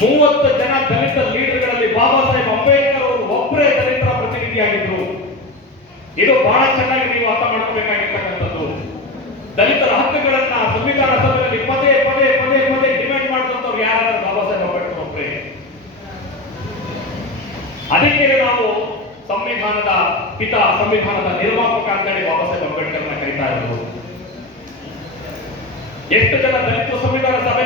ಮೂವತ್ತು ಜನ ದಲಿತ ಲೀಡರ್ಗಳಲ್ಲಿ ಬಾಬಾ ಸಾಹೇಬ್ ಅಂಬೇಡ್ಕರ್ ಅವರು ಒಬ್ಬರೇ ದಲಿತರ ಪ್ರತಿನಿಧಿಯಾಗಿದ್ರು. ಇದು ಬಹಳ ಚೆನ್ನಾಗಿ ನೀವು ಅರ್ಥ ಮಾಡ್ಕೋಬೇಕಾಗಿರ್ತಕ್ಕಂಥದ್ದು. ದಲಿತರ ಹಕ್ಕುಗಳನ್ನ ಸಂವಿಧಾನ ಸಭೆಯಲ್ಲಿ ಪದೇ ಪದೇ ಪದೇ ಪದೇ ಡಿಮ್ಯಾಂಡ್ ಮಾಡಿದಂಥವ್ರು ಯಾರಾದ್ರೂ ಬಾಬಾ ಸಾಹೇಬ್ ಅಂಬೇಡ್ಕರ್ ಒಬ್ಬರೇ ಅದಕ್ಕೆ ನಾವು ಸಂವಿಧಾನದ ಪಿತ, ಸಂವಿಧಾನದ ನಿರ್ಮಾಪಕ ಅಂತೇಳಿ ಬಾಬಾ ಸಾಹೇಬ್ ಅಂಬೇಡ್ಕರ್ನ ಕರೀತಾ ಇದ್ರು ಎಷ್ಟು ಜನ ದಲಿತ ಸಂವಿಧಾನ ಸಭೆಯಲ್ಲಿ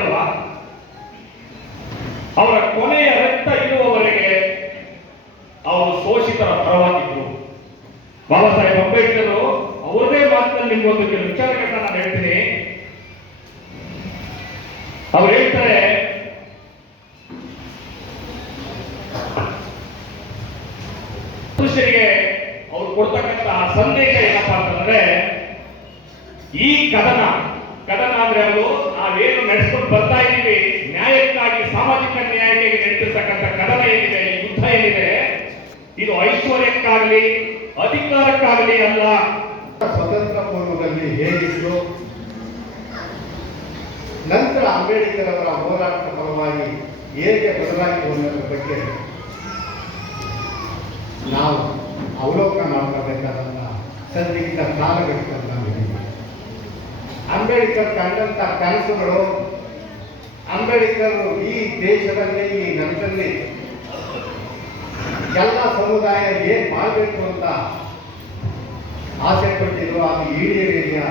ಅಲ್ವಾ ಅವರ ಕೊನೆಯ ರಕ್ತ ಇರುವವರೆಗೆ ಅವರು ಶೋಷಿತರ ಪರವಾಗಿದ್ದರು ಬಾಬಾ ಸಾಹೇಬ್ ಅಂಬೇಡ್ಕರ್ ಅವರದೇ ಮಾತಿನಲ್ಲಿ ನಿಮ್ಗೊಂದು ಕೆಲವು ವಿಚಾರಗಳನ್ನ ನಾನು ಹೇಳ್ತೀನಿ. ಅವ್ರು ಹೇಳ್ತಾರೆ ಪುರುಷರಿಗೆ ಅವ್ರು ಕೊಡ್ತಕ್ಕಂತ ಸಂದೇಶ ಏನಪ್ಪ ಅಂತಂದ್ರೆ, ಈ ಕದನ ಕದನ ಅಂದ್ರೆ ಅವರು ನಾವೇನು ಇದ್ದೀವಿ ನ್ಯಾಯಕ್ಕಾಗಿ ಸಾಮಾಜಿಕ ನ್ಯಾಯಕ್ಕೆ ನಡೀತಿರ್ತಕ್ಕಂಥ ಕದನ ಏನಿದೆ, ಯುದ್ಧ ಏನಿದೆ, ಇದು ಐಶ್ವರ್ಯಕ್ಕಾಗಲಿ, ಅಧಿಕಾರಕ್ಕಾಗಲಿ ಅಲ್ಲ. ಸ್ವತಂತ್ರ ಪೂರ್ವದಲ್ಲಿ ಹೇಗಿತ್ತು ನಂತರ ಅಂಬೇಡ್ಕರ್ ಅವರ ಹೋರಾಟದ ಫಲವಾಗಿ ಹೇಗೆ ಬದಲಾಯಿತು ಅನ್ನೋದ್ರ ಬಗ್ಗೆ ನಾವು ಅವಲೋಕನ ಮಾಡಬೇಕಾದಂತಹ ಸಂದಿಗ್ಧ ನಾವಿದ್ದೀವಿ ಅಂಬೇಡ್ಕರ್ ಕಂಡಂತ ಕನಸುಗಳು ಅಂಬೇಡ್ಕರ್ ಈ ದೇಶದಲ್ಲಿ, ಈ ನಮ್ಮಲ್ಲಿ ಎಲ್ಲ ಸಮುದಾಯ ಏನ್ ಮಾಡಬೇಕು ಅಂತ ಆಸೆ ಪಟ್ಟಿರುವ ಅದು ಈಡೇರಿದೆಯಾ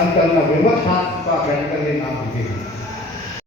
ಅಂತ ವಿಮರ್ಶಾತ್ಮಕ ಬೆಳಕಲ್ಲಿ ನಾವು ಇದ್ದೀವಿ